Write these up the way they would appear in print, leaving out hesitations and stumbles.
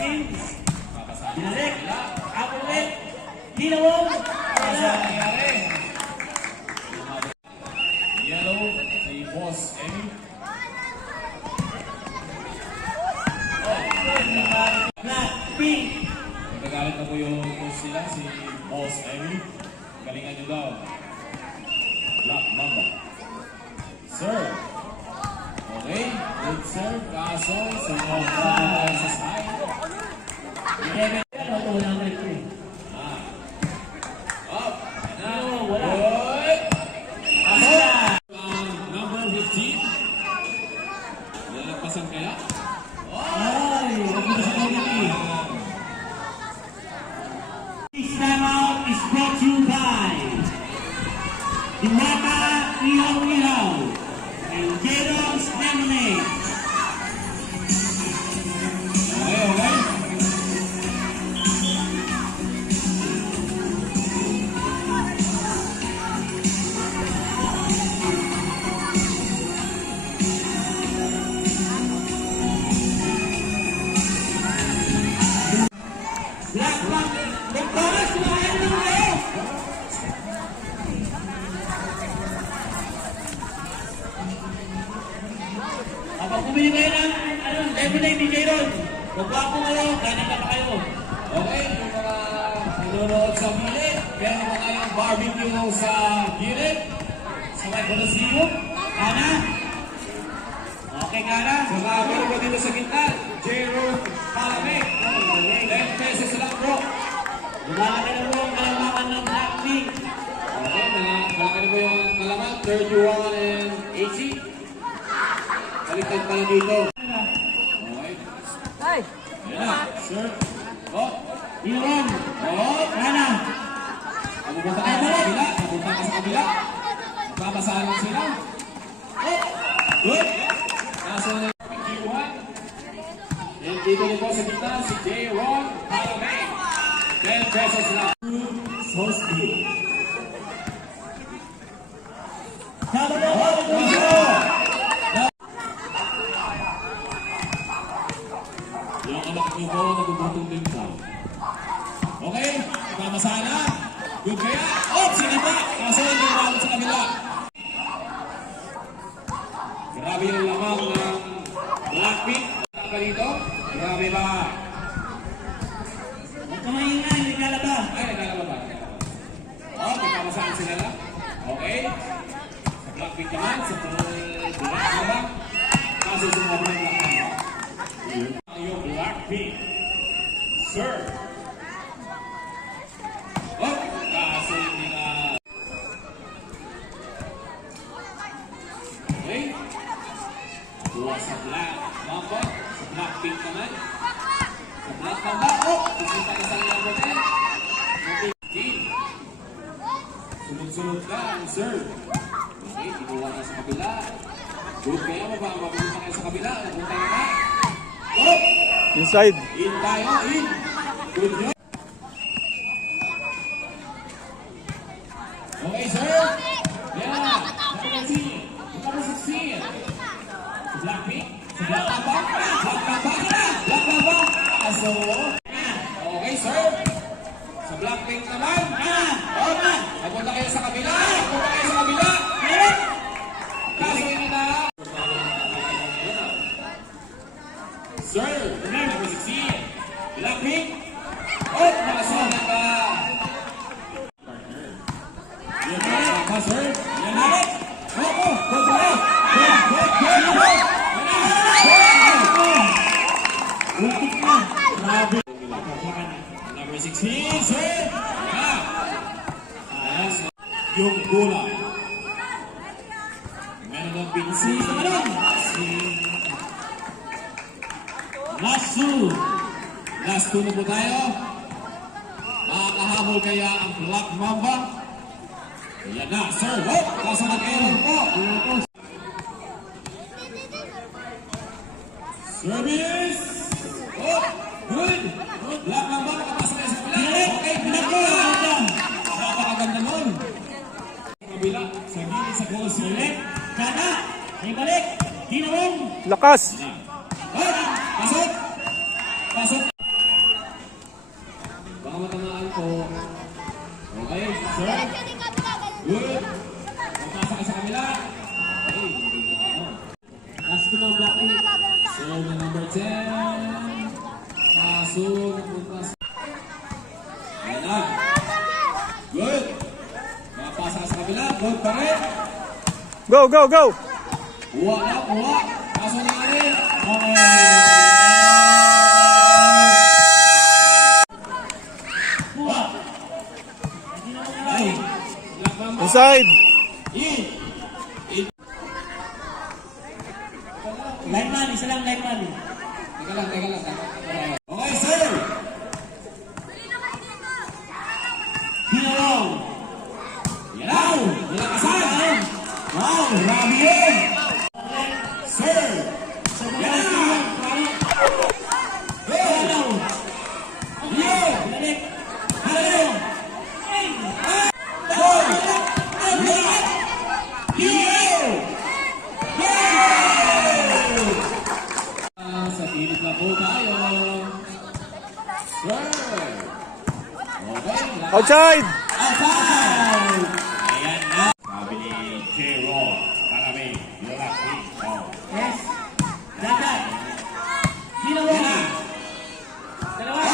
Sims. Binalik. Ako ulit. Ginawang. Wala. Yellow, si Boss Emmy. Black, pink. Nagagalit na po yung coach nila, si Boss Emmy. Galingan nyo daw. Black Mamba. Serve. Okay, good serve. Kaso, sumunod tayo sa side. Up. Wala. Good. Number 15. Lalagpasan kaya? Ay, nagpunta sa committee. This time out is brought to you by Diwata Ilaw-Ilaw and Jerom's Lemonade. Okay, okay. Black Black, nagbalas na kayo ng kayo! Kapag bumili kayo ng lemonade ni Jeron, magwapo kayo, ganit na kayo. Okay, yung mga nanonood sa gilid, meron pa kayong barbecue sa gilid, sa may Colosseum. Ana? Okay, Kana? Saka meron pa dito sa gitna, J-Room Palamig. 10 pesos lang bro. Lumalaki na po ang kalamakan ng Blackpink. Okay, malaki na po yung malaman, 31 and 80. Baliktad pala dito. Okay. Ay! Ayan na, sir. Oh, Iwan! oh. Kana? Pupunta ka sa kabila, pupunta ka sa kabila. Babasahan lang sila. Oh, good. Kaso na G1. And dito rin po sa gitna, si J-Ron Palamay. 10 pesos lang. Soski. Yung anak niyo po, nagugutong din ka. Okay, babasahan na. Good kaya. Oh, sinita. Kaso hindi umabot sa kabila. Grabe yung lamang ng Blackpink. Ka dito. Grabe ba? Huwag ka maingay, hindi kalaba. Ay, naglalaba ba? Oh, magkamasahan sila lang. Okay. Sa Blackpink naman, sa Black naman. Kaso sumabot ng Black naman. Yung Blackpink. Sir. Oh, kaso hindi na. Okay. Buwa sa Black Mamba. Sa Blackpink naman. Sa Black Mamba. Oh, pupunta ka sa number 10. 15. Sunod-sunod ka ang serve. Okay, kinuha ka sa kabila. Good kaya mo ba? Mapunta kayo sa kabila. Napunta ka na. Oh! Inside. In tayo, in. Good job. Okay, sir. Yeah. Number 16. Number 16. Sa Blackpink. Sa Black Mamba. Black Mamba. Black Mamba. So, okay, sir. Sa Blackpink naman. Okay. Napunta kayo sa kabila. Napunta kayo sa kabila. Kaso hindi na. Sir. Number 16. Blackpink. Oh, nakasama ka. Yan na, sir. Yan na. Oo, babae. Ultik na. Grabe. Number 16, sir. Ayos. Yung gulay. Meron ng pinsi. Last two. Last two na po tayo. Makakahabol kaya ang Black Mamba. Ayan na, sir. Oh, kasunod kayo po. Service. Oh, good. Black Mamba, nakapasa kayo sa kabila. Okay, pinagkakaganda. Napakaganda nun. Kabila, sa gilid sa Colosseum. Kana. Ibalik. Ginawang. Lakas! Pasok! Pasok! Kaso, napunta sa... Ayan na. Good. Mapasa sa kabila. Good pa rin. Go, go, go! Kuha na, kuha. Kaso na rin. Okay. Kuha. Ay. Black Mamba. Inside! In. Lineman, isa lang lineman. Teka lang, teka lang. Okay, sir. Ginawang. Yan. Nilakasan. Wow, grabe yun. Sir. Yan na. Galaw. Yun. Balik. Halo. Sa pilit na po tayo. Sir. Okay. Outside! Outside. Ayan na. Sabi ni J-Roll. Maraming. Yolaki. Oh. Yes. Dagat. Yan Ginawang. na. Dalawa.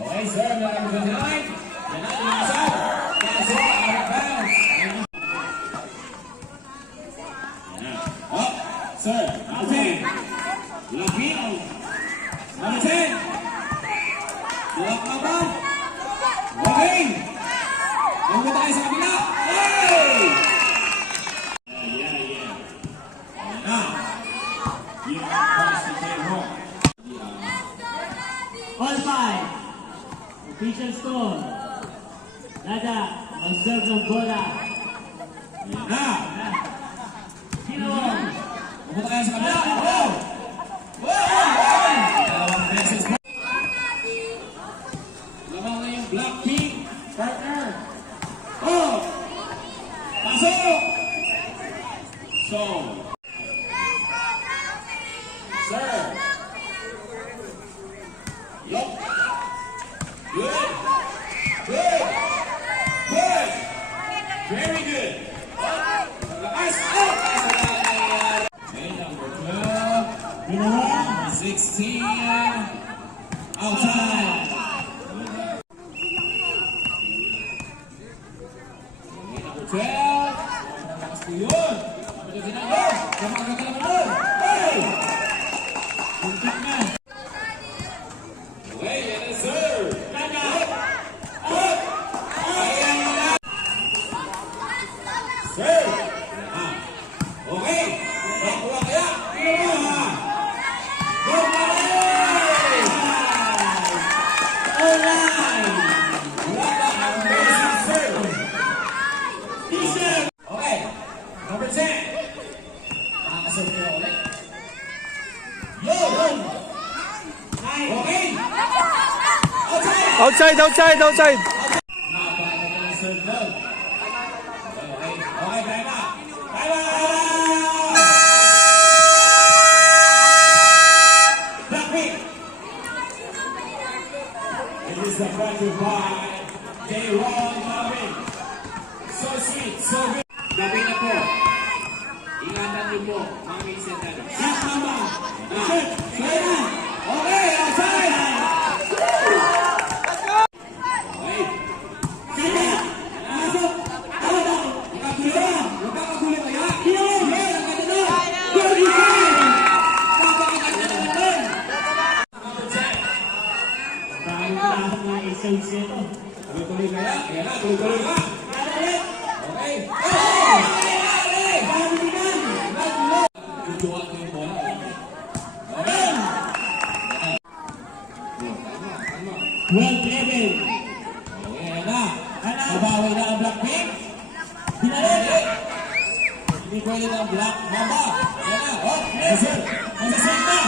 Okay, sir. Maraming ganyan. Yan na. Lumasad. Kaso, out of bounds. Yan na. Oh, sir. Mountain. Lapino. Mountain. Bulak na ba? Okay. Pumunta tayo sa kabila. Hey! Yeah. Ayan na. Give pass to J-Roll. All five. Official score. Dagat. Observe ng bola. Ayan na. Ginawang. Pumunta tayo sa kabila. Oh! Dalawang beses na. Lamang na yung Blackpink partner. Oh! Pasok! So, sir. Yup. Good. Good. Good. Very good. Lakas. Oh! Okay, number 12. Ginawang. Number 16. Outside. Okay, number 12. Lakas po yun. Number 29. Kamaga ka naman doon. Hey! Puntik na. Okay, yan na, sir. Dagat. Good. Ayan na. Sir. Ah. Okay. Nakuha kaya. Good morning. Alright. Wala ang basic, sir. T-shirt. Okay. Number 10. Nakakasot ko ulit. Yo! Okay. Outside. Outside! Napaka ng serve doon. Okay. Okay, time out. Time out! Blackpink. It is the pressure by J-Roll Marvin. So sweet, so good. Gabi na po. Ingatan niyo po, mga minsan natin. Black Mamba. Shoot! Shoot na! Okay, outside! Okay. Dagat. Masok. Tawag. Nakagulo ka! Nagkakagulo kaya? Ginawang. Hey, nagkakagulo! Good design. Napakaganda naman doon! Number 10. Dahil lahat ng isang ito. Tuloy-tuloy kaya? Ayan na, tuloy-tuloy ka! Dagat. Okay. Oh! Okay! Pahalikan. Naglo! Tutuwag ko yung bola. Okay. Kalma. 12-11. Okay, ayan na. Mabawi na ang Blackpink. Binalik. Hindi pwede na ang Black Mamba. Ayan na. Oh, sir. Masasend na.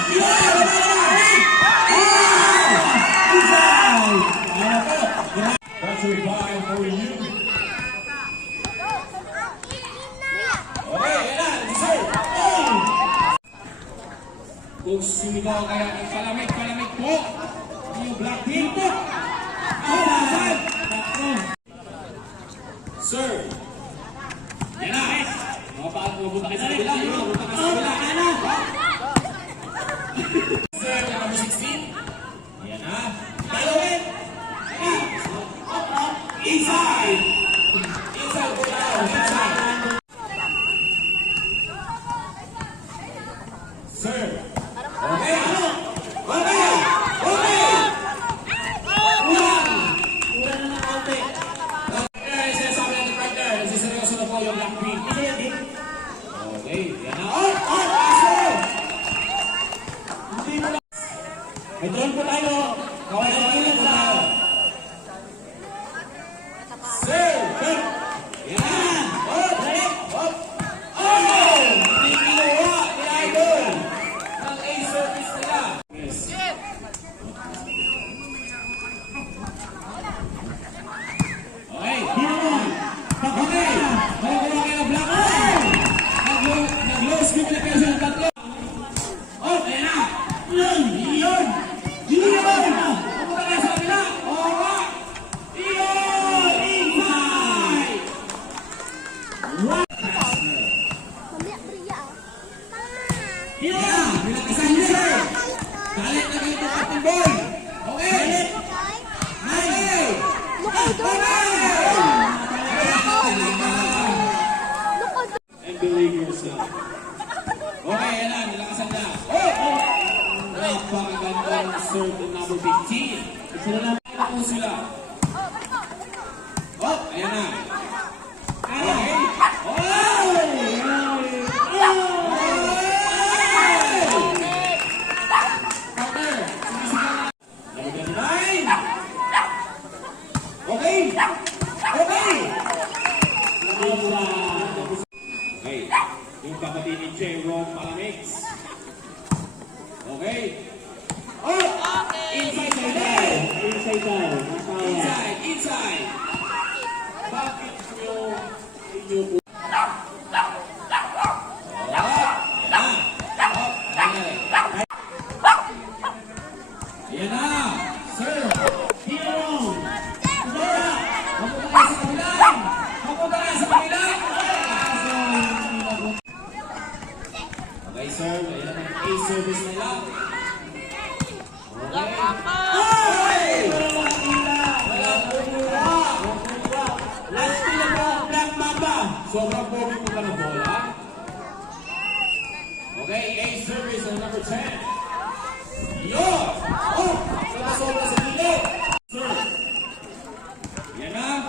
Inside. Ayan na po. That's a buy for you. Okay, ayan na. Sir. Oh! Kung sumigaw kaya ng palamig po. Yung Blackpink po. Outside. Sir. Yan na. Mga paano pupunta kayo sa kabila. Pupunta kayo sa kabila. Serve. Okay. Okay. Kulang na ng kaunti. Sinasabi natin right there. Nagsiseryoso na po yung Blackpink. Isa yan, Dick. Okay. Yan na. Paso! Hindi mo na. May drone po tayo. Kaway lang sa... Serve. Yan. Hop. Hindi kinuha ni Idol. Ang ace service nila. Yes. Okay. Okay. Makukuha kayo ng black. Nag-low scoop na kayo sa tatlo. Oh, ayan na. Yun. Pumunta kayo sa kabila. Oo nga. Yun. Inside. Mamaya beriya. Yeah. Binakasan niyo, sir. Galit na kayo ng ating ball. Okay. Okay. And believe yourself. Okay, yan na. Nilakasan na. Napakagandang serve ng number 15. Isa na lang po sila. Ayan na. Okay. Partner, sumisigaw na. Number 29. Okay. Okay. Yung kapatid ni J-Ron Palamix. Okay. Inside tayo. Inside. Bakit inyo po? Yan na. Sir. Papunta kayo sa kabilang. Okay, sir. Ayan na ang ace service nila. Okay. Walang kumura. Last steal na po, Black Mamba. Sobrang pogi mo ka ng bola. Okay, ace service on number 10. Yun! Sobra sa gilid. Sir. Yan na.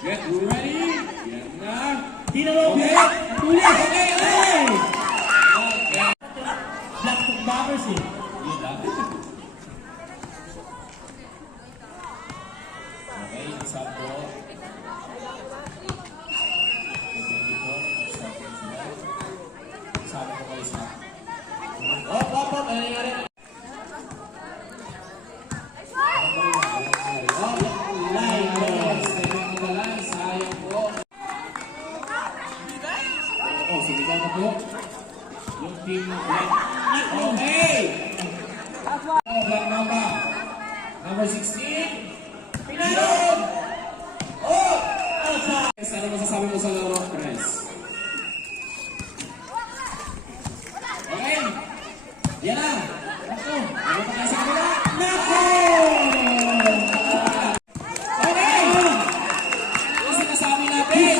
Get ready. Yan na. Di na mo, Okay. tulis. Okay. Black Bombers eh. Yun lang. Okay, isa po. Sabi ko kayo sa... Ano nangyari? Sayang po. Sumigaw na po. Yung team ng Black. Okay! Black Mamba. Number 16. Pinalog! Ano masasabi mo sa laro, Chris? Okay. Yan na. Ako. Ano pa kayo sa kabila? Nako! Okay. Ano sinasabi natin?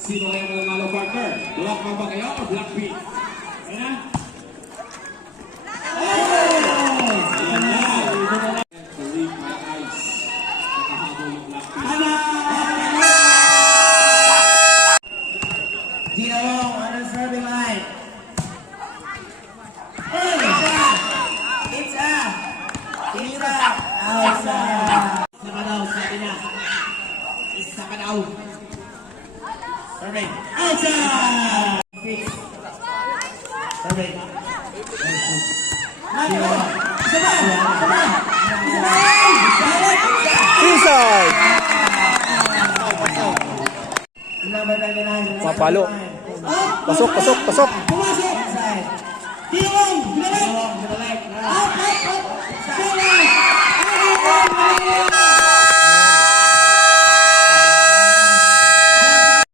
Sino kayo mananalo, partner? Black Mamba kayo o Blackpink? Yan na. Ayan na. To read my eyes. Nakahabol yung Blackpink. Gino Wong on the serving line. It's outside. Saka daw, sabi na. Isa ka daw. Serving. Outside. Serving. Gino Wong. Isa ba? Inside. Number 99. Mapalo. Pasok. Pumasok. Inside. Gino Wong. Binalik. Up. Inside.